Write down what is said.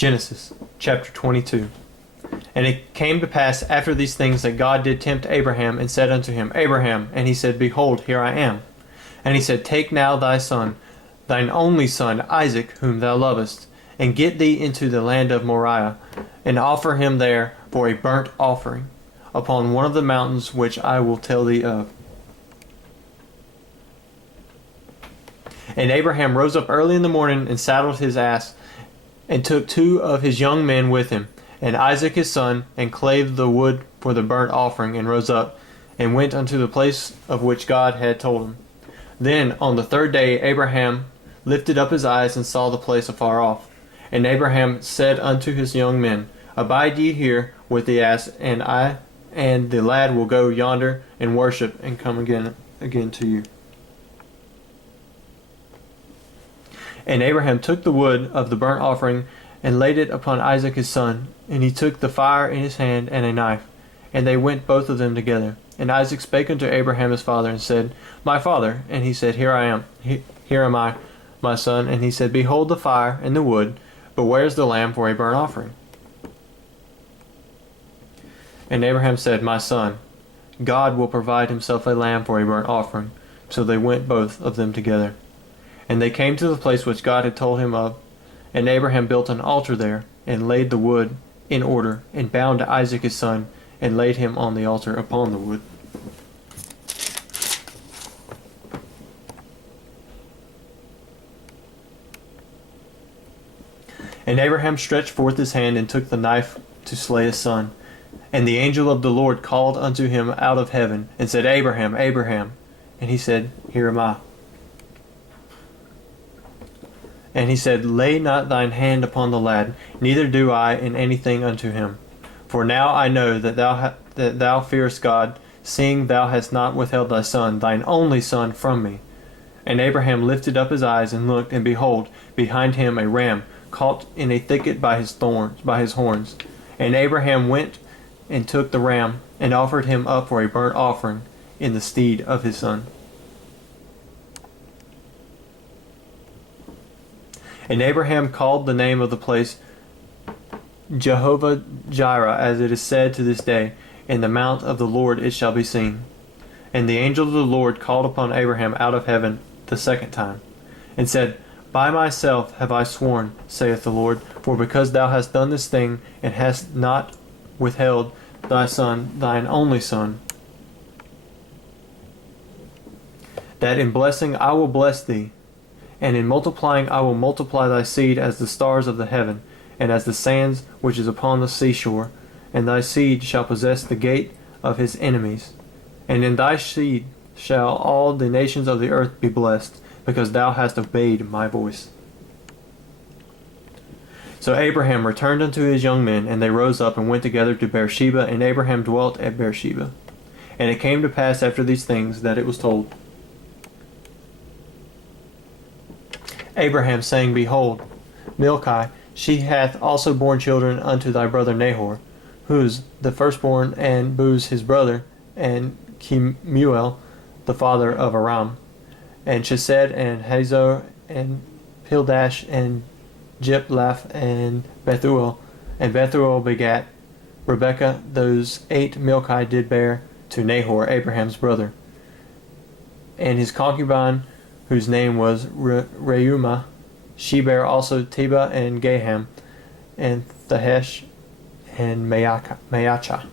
Genesis chapter 22. And it came to pass after these things that God did tempt Abraham, and said unto him, Abraham. And he said, Behold, here I am. And he said, Take now thy son, thine only son, Isaac, whom thou lovest, and get thee into the land of Moriah, and offer him there for a burnt offering, upon one of the mountains which I will tell thee of. And Abraham rose up early in the morning, and saddled his ass, and took 2 of his young men with him, and Isaac his son, and clave the wood for the burnt offering, and rose up, and went unto the place of which God had told him. Then on the 3rd day Abraham lifted up his eyes, and saw the place afar off. And Abraham said unto his young men, Abide ye here with the ass, and I and the lad will go yonder, and worship, and come again to you. And Abraham took the wood of the burnt offering, and laid it upon Isaac his son. And he took the fire in his hand, and a knife. And they went both of them together. And Isaac spake unto Abraham his father, and said, My father. And he said, Here I am. Here am I, my son. And he said, Behold the fire and the wood, but where is the lamb for a burnt offering? And Abraham said, My son, God will provide himself a lamb for a burnt offering. So they went both of them together. And they came to the place which God had told him of. And Abraham built an altar there, and laid the wood in order, and bound Isaac his son, and laid him on the altar upon the wood. And Abraham stretched forth his hand, and took the knife to slay his son. And the angel of the Lord called unto him out of heaven, and said, Abraham, Abraham. And he said, Here am I. And he said, Lay not thine hand upon the lad, neither do I in anything unto him. For now I know that thou fearest God, seeing thou hast not withheld thy son, thine only son, from me. And Abraham lifted up his eyes, and looked, and behold, behind him a ram, caught in a thicket by his horns. And Abraham went and took the ram, and offered him up for a burnt offering in the stead of his son. And Abraham called the name of the place Jehovah-Jireh, as it is said to this day, In the mount of the Lord it shall be seen. And the angel of the Lord called upon Abraham out of heaven the 2nd time, and said, By myself have I sworn, saith the Lord, for because thou hast done this thing, and hast not withheld thy son, thine only son, that in blessing I will bless thee, and in multiplying I will multiply thy seed as the stars of the heaven, and as the sands which is upon the seashore. And thy seed shall possess the gate of his enemies. And in thy seed shall all the nations of the earth be blessed, because thou hast obeyed my voice. So Abraham returned unto his young men, and they rose up and went together to Beersheba, and Abraham dwelt at Beersheba. And it came to pass after these things that it was told Abraham, saying, Behold, Milcah, she hath also borne children unto thy brother Nahor, Huz the firstborn, and Buz his brother, and Kemuel the father of Aram, and Chesed, and Hazor, and Pildash, and Jiphlaph, and Bethuel. And Bethuel begat Rebekah. Those 8 Milcah did bear to Nahor, Abraham's brother. And his concubine, whose name was Reumah, she bare also Teba, and Gaham, and Thahesh, and Maachah.